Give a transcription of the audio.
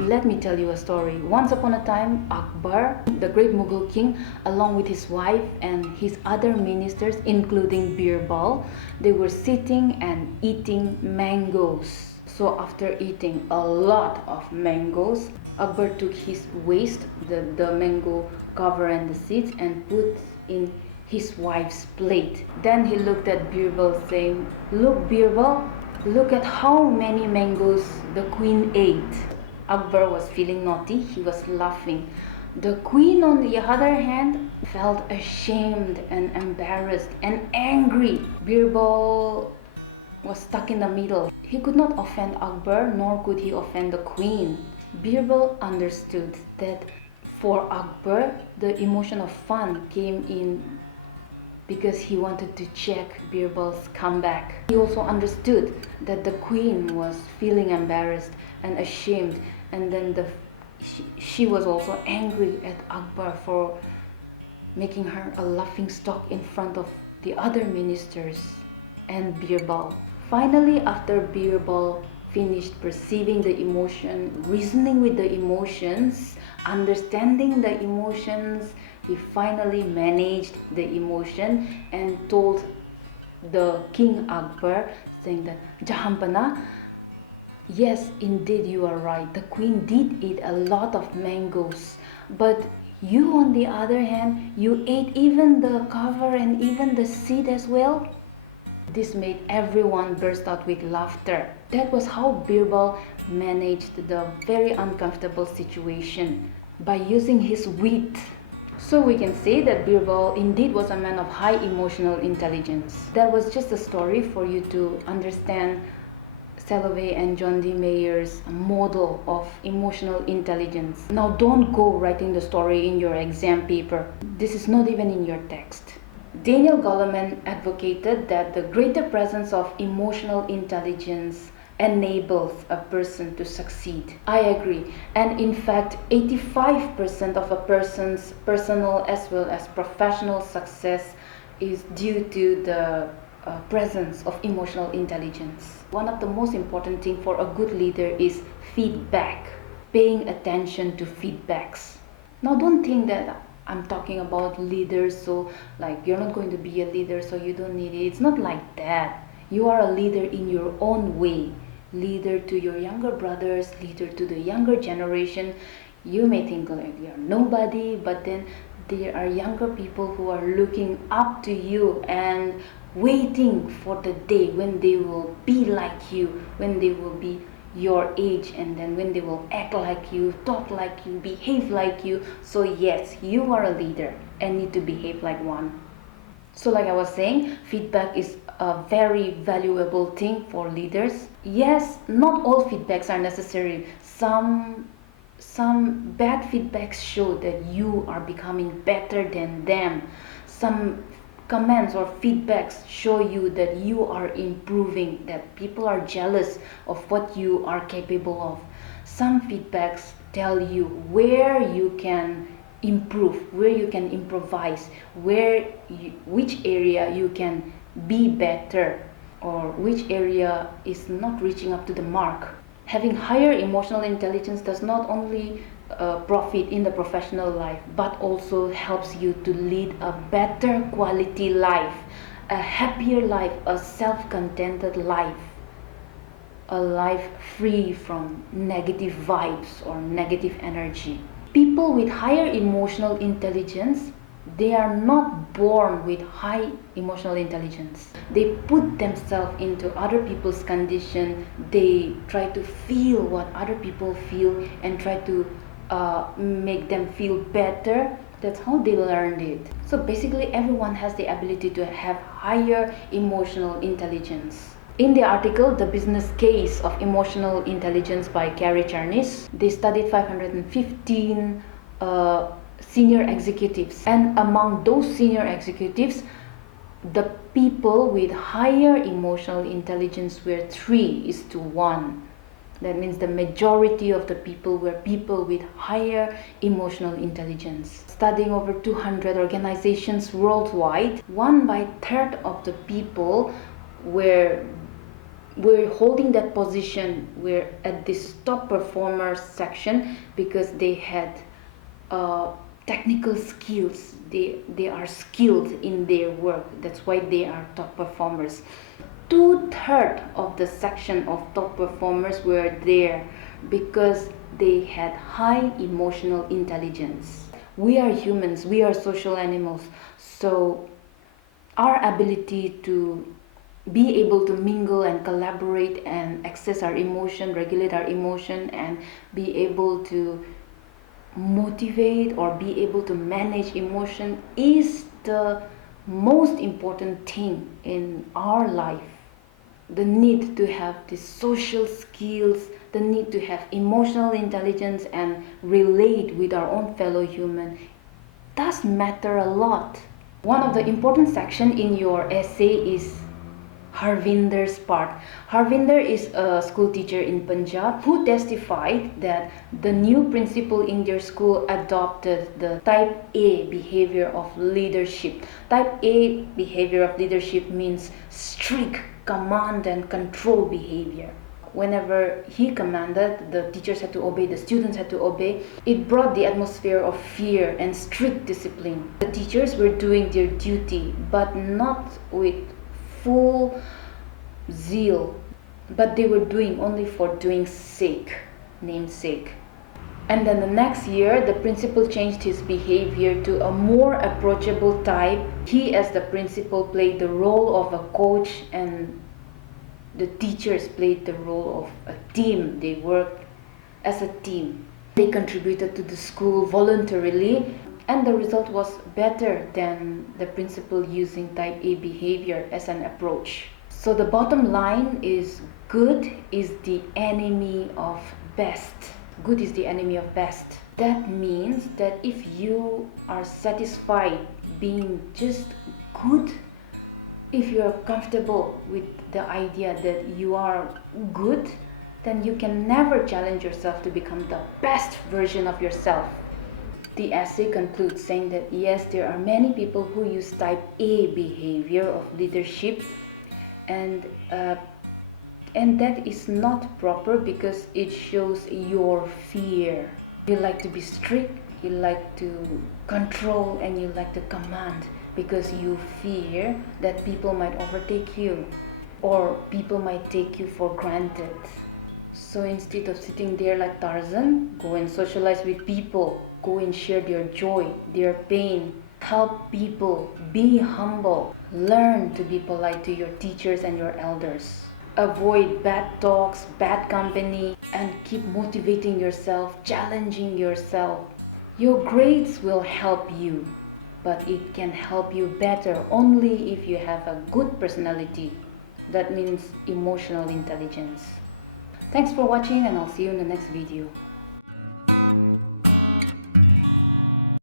Let me tell you a story. Once upon a time, Akbar, the great Mughal king, along with his wife and his other ministers, including Birbal, they were sitting and eating mangoes. So after eating a lot of mangoes, Akbar took his waste, the mango cover and the seeds, and put in his wife's plate. Then he looked at Birbal saying, "Look, Birbal, look at how many mangoes the queen ate." Akbar was feeling naughty, he was laughing. The queen, on the other hand, felt ashamed and embarrassed and angry. Birbal was stuck in the middle. He could not offend Akbar, nor could he offend the queen. Birbal understood that for Akbar, the emotion of fun came in because he wanted to check Birbal's comeback. He also understood that the queen was feeling embarrassed and ashamed, and then she was also angry at Akbar for making her a laughing stock in front of the other ministers and Birbal. Finally, after Birbal finished perceiving the emotion, reasoning with the emotions, understanding the emotions, he finally managed the emotion and told the King Akbar, saying that, "Jahanpana, yes, indeed you are right. The queen did eat a lot of mangoes, but you, on the other hand, you ate even the cover and even the seed as well." This made everyone burst out with laughter. That was how Birbal managed the very uncomfortable situation, by using his wit. So we can say that Birbal indeed was a man of high emotional intelligence. That was just a story for you to understand Salovey and John D. Mayer's model of emotional intelligence. Now don't go writing the story in your exam paper. This is not even in your text. Daniel Goleman advocated that the greater presence of emotional intelligence enables a person to succeed. I agree. And in fact, 85% of a person's personal as well as professional success is due to the presence of emotional intelligence. One of the most important things for a good leader is feedback, paying attention to feedbacks. Now don't think that I'm talking about leaders, so like you're not going to be a leader, so you don't need it. It's not like that. You are a leader in your own way. Leader to your younger brothers, leader to the younger generation. You may think like you're nobody, but then there are younger people who are looking up to you and waiting for the day when they will be like you, when they will be your age, and then when they will act like you, talk like you, behave like you. So yes, you are a leader and need to behave like one. So like I was saying, feedback is a very valuable thing for leaders. Yes, not all feedbacks are necessary. Some bad feedbacks show that you are becoming better than them. Some comments or feedbacks show you that you are improving, that people are jealous of what you are capable of. Some feedbacks tell you where you can improve, where you can improvise, which area you can be better, or which area is not reaching up to the mark. Having higher emotional intelligence does not only profit in the professional life, but also helps you to lead a better quality life, a happier life, a self-contented life, a life free from negative vibes or negative energy. People with higher emotional intelligence, they are not born with high emotional intelligence. They put themselves into other people's condition. They try to feel what other people feel and try to make them feel better. That's how they learned it. So basically everyone has the ability to have higher emotional intelligence. In the article, The Business Case of Emotional Intelligence by Gary Charnis, they studied 515 senior executives. And among those senior executives, the people with higher emotional intelligence were 3:1. That means the majority of the people were people with higher emotional intelligence. Studying over 200 organizations worldwide, 1/3 of the people were we're holding that position. We're at this top performers section because they had technical skills. They are skilled in their work. That's why they are top performers. 2/3 of the section of top performers were there because they had high emotional intelligence. We are humans, we are social animals, so our ability to be able to mingle and collaborate and access our emotion, regulate our emotion, and be able to motivate or be able to manage emotion is the most important thing in our life. The need to have the social skills, the need to have emotional intelligence and relate with our own fellow human does matter a lot. One of the important sections in your essay is Harvinder's part. Harvinder is a school teacher in Punjab who testified that the new principal in their school adopted the type A behavior of leadership. Type A behavior of leadership means strict command and control behavior. Whenever he commanded, the teachers had to obey, the students had to obey. It brought the atmosphere of fear and strict discipline. The teachers were doing their duty, but not with full zeal, but they were doing only for doing sake, namesake. And then the next year, the principal changed his behavior to a more approachable type. He, as the principal, played the role of a coach, and the teachers played the role of a team. They worked as a team. They contributed to the school voluntarily, and the result was better than the principal using type A behavior as an approach. So the bottom line is good is the enemy of best. Good is the enemy of best. That means that if you are satisfied being just good, if you are comfortable with the idea that you are good, then you can never challenge yourself to become the best version of yourself. The essay concludes saying that yes, there are many people who use type A behavior of leadership, and that is not proper because it shows your fear. You like to be strict, you like to control, and you like to command because you fear that people might overtake you or people might take you for granted. So instead of sitting there like Tarzan, go and socialize with people, go and share their joy, their pain, help people, be humble, learn to be polite to your teachers and your elders. Avoid bad talks, bad company, and keep motivating yourself, challenging yourself. Your grades will help you, but it can help you better only if you have a good personality. That means emotional intelligence. Thanks for watching, and I'll see you in the next video.